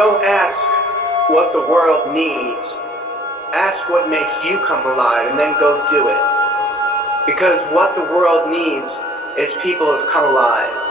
Don't ask what the world needs. Ask what makes you come alive and then go do it. Because what the world needs is people who have come alive.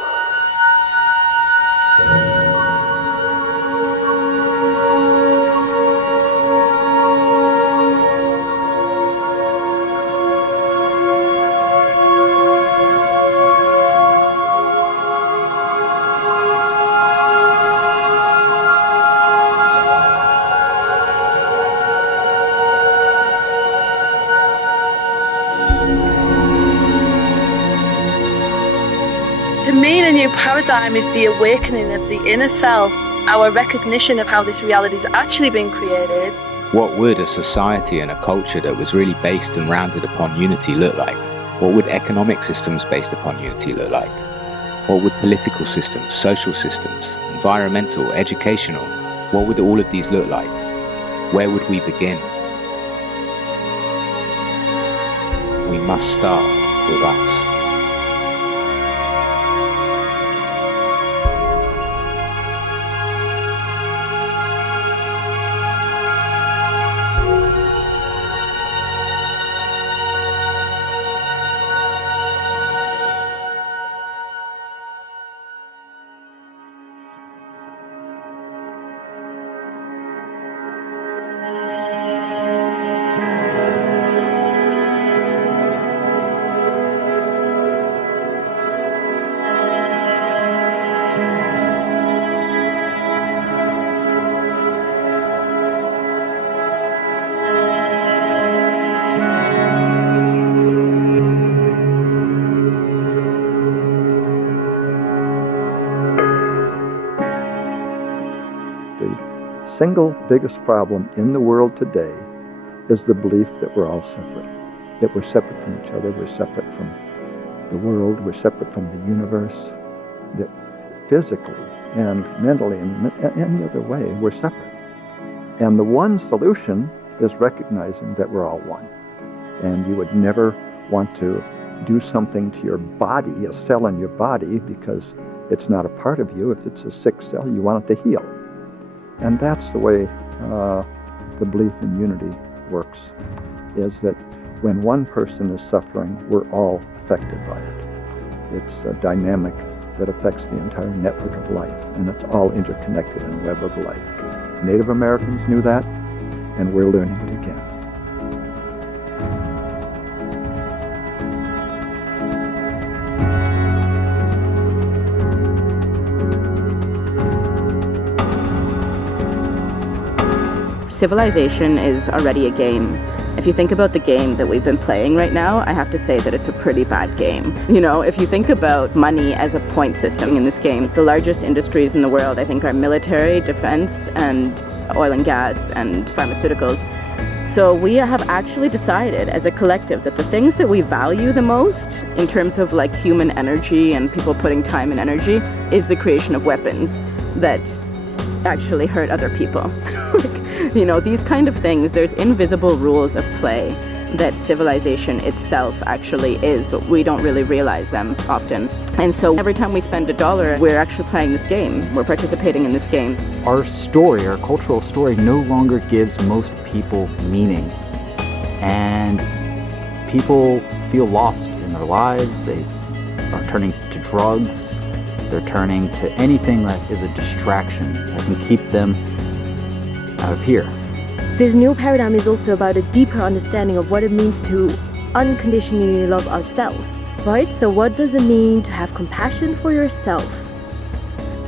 To me, the new paradigm is the awakening of the inner self, our recognition of how this reality is actually being created. What would a society and a culture that was really based and rounded upon unity look like? What would economic systems based upon unity look like? What would political systems, social systems, environmental, educational, what would all of these look like? Where would we begin? We must start with us. The single biggest problem in the world today is the belief that we're all separate, that we're separate from each other, we're separate from the world, we're separate from the universe, that physically and mentally and any other way we're separate. And the one solution is recognizing that we're all one. And you would never want to do something to your body, a cell in your body, because it's not a part of you. If it's a sick cell, you want it to heal. And that's the way the belief in unity works, is that when one person is suffering, we're all affected by it. It's a dynamic that affects the entire network of life, and it's all interconnected in a web of life. Native Americans knew that, and we're learning it again. Civilization is already a game. If you think about the game that we've been playing right now, I have to say that it's a pretty bad game. You know, if you think about money as a point system in this game, the largest industries in the world, I think, are military, defense, and oil and gas, and pharmaceuticals. So we have actually decided as a collective that the things that we value the most in terms of like human energy and people putting time and energy is the creation of weapons that actually hurt other people. You know, these kind of things, there's invisible rules of play that civilization itself actually is, but we don't really realize them often. And so every time we spend $1, we're actually playing this game. We're participating in this game. Our story, our cultural story, no longer gives most people meaning. And people feel lost in their lives. They are turning to drugs. They're turning to anything that is a distraction that can keep them out of here. This new paradigm is also about a deeper understanding of what it means to unconditionally love ourselves, right? So what does it mean to have compassion for yourself,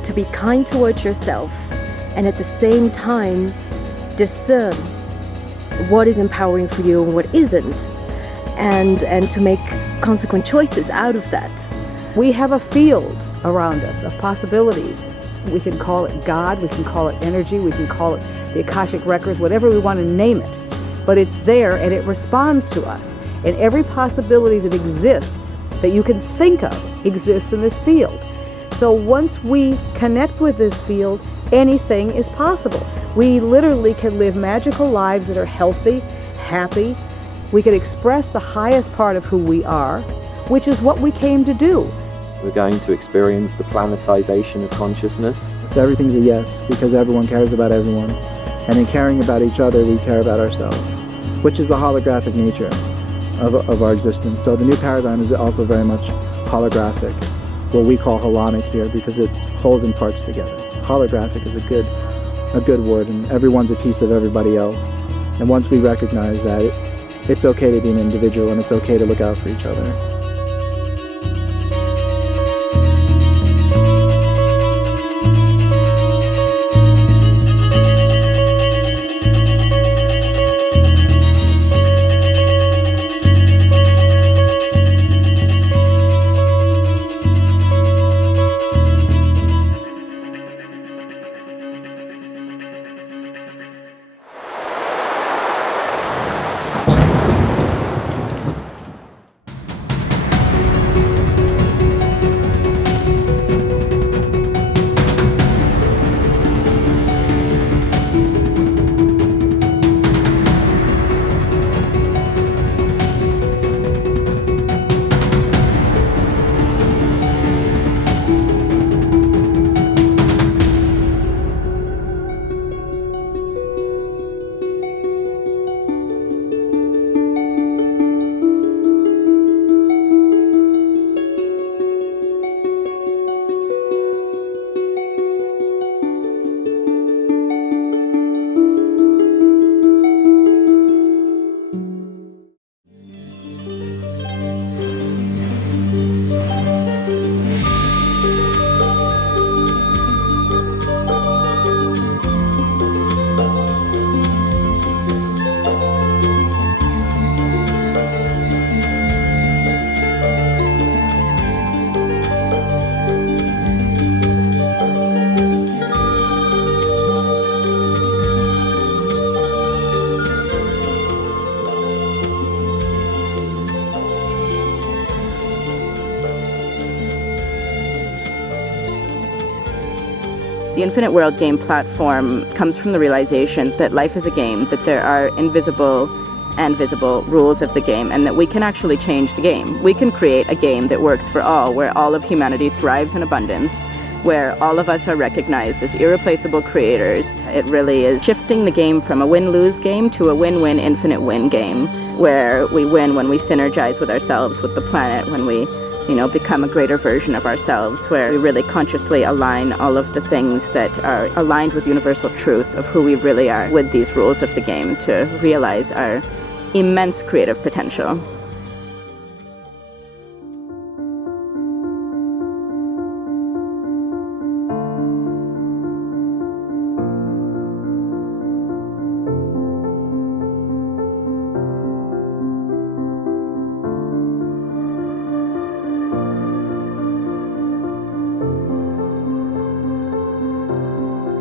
to be kind towards yourself, and at the same time discern what is empowering for you and what isn't, and to make consequent choices out of that. We have a field around us of possibilities. We can call it God, we can call it energy, we can call it the Akashic Records, whatever we want to name it. But it's there and it responds to us. And every possibility that exists, that you can think of, exists in this field. So once we connect with this field, anything is possible. We literally can live magical lives that are healthy, happy. We can express the highest part of who we are, which is what we came to do. We're going to experience the planetization of consciousness. So everything's a yes, because everyone cares about everyone. And in caring about each other, we care about ourselves, which is the holographic nature of our existence. So the new paradigm is also very much holographic, what we call holonic here, because it holds in parts together. Holographic is a good word, and everyone's a piece of everybody else. And once we recognize that, it's okay to be an individual, and it's okay to look out for each other. The Infinite World game platform comes from the realization that life is a game, that there are invisible and visible rules of the game, and that we can actually change the game. We can create a game that works for all, where all of humanity thrives in abundance, where all of us are recognized as irreplaceable creators. It really is shifting the game from a win-lose game to a win-win infinite win game, where we win when we synergize with ourselves, with the planet, when we become a greater version of ourselves, where we really consciously align all of the things that are aligned with universal truth of who we really are with these rules of the game to realize our immense creative potential.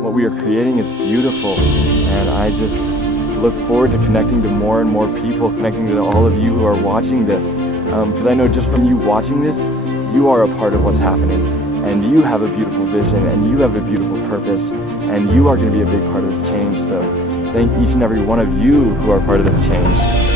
What we are creating is beautiful, and I just look forward to connecting to more and more people, connecting to all of you who are watching this, because I know just from you watching this, you are a part of what's happening, and you have a beautiful vision, and you have a beautiful purpose, and you are going to be a big part of this change. So thank each and every one of you who are part of this change.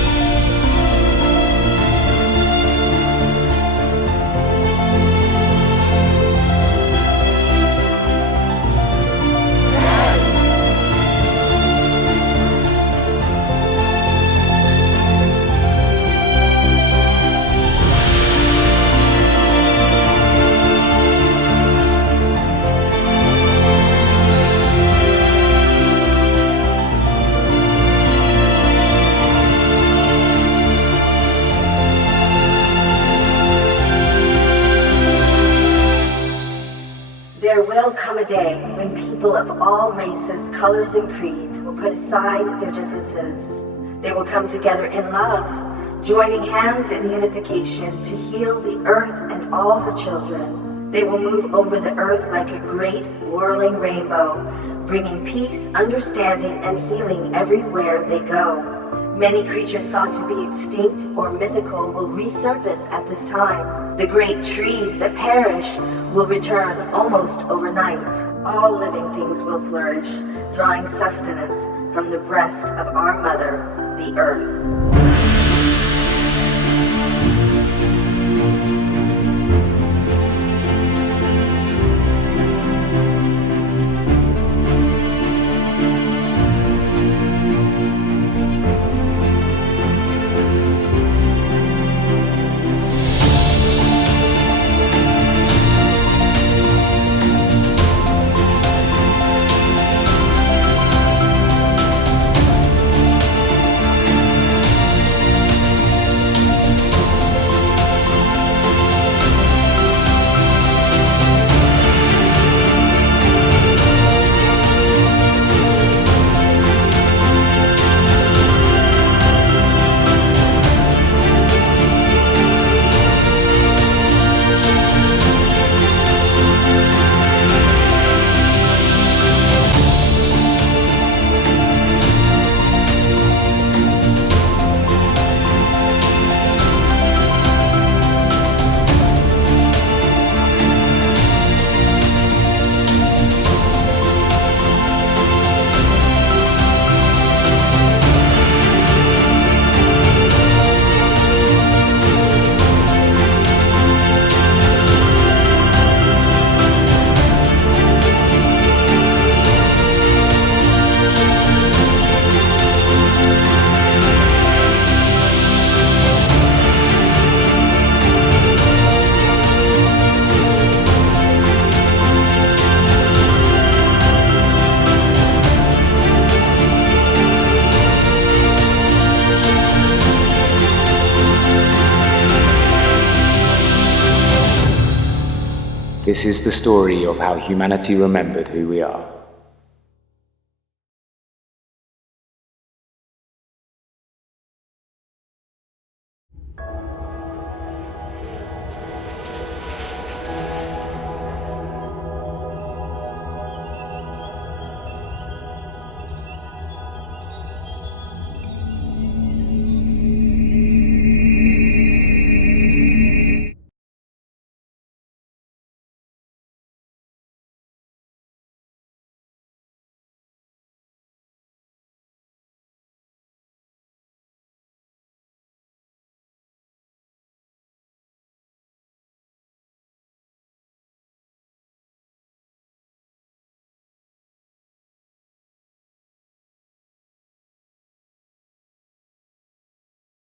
There will come a day when people of all races, colors, and creeds will put aside their differences. They will come together in love, joining hands in unification to heal the earth and all her children. They will move over the earth like a great whirling rainbow, bringing peace, understanding, and healing everywhere they go. Many creatures thought to be extinct or mythical will resurface at this time. The great trees that perish will return almost overnight. All living things will flourish, drawing sustenance from the breast of our mother, the earth. This is the story of how humanity remembered who we are.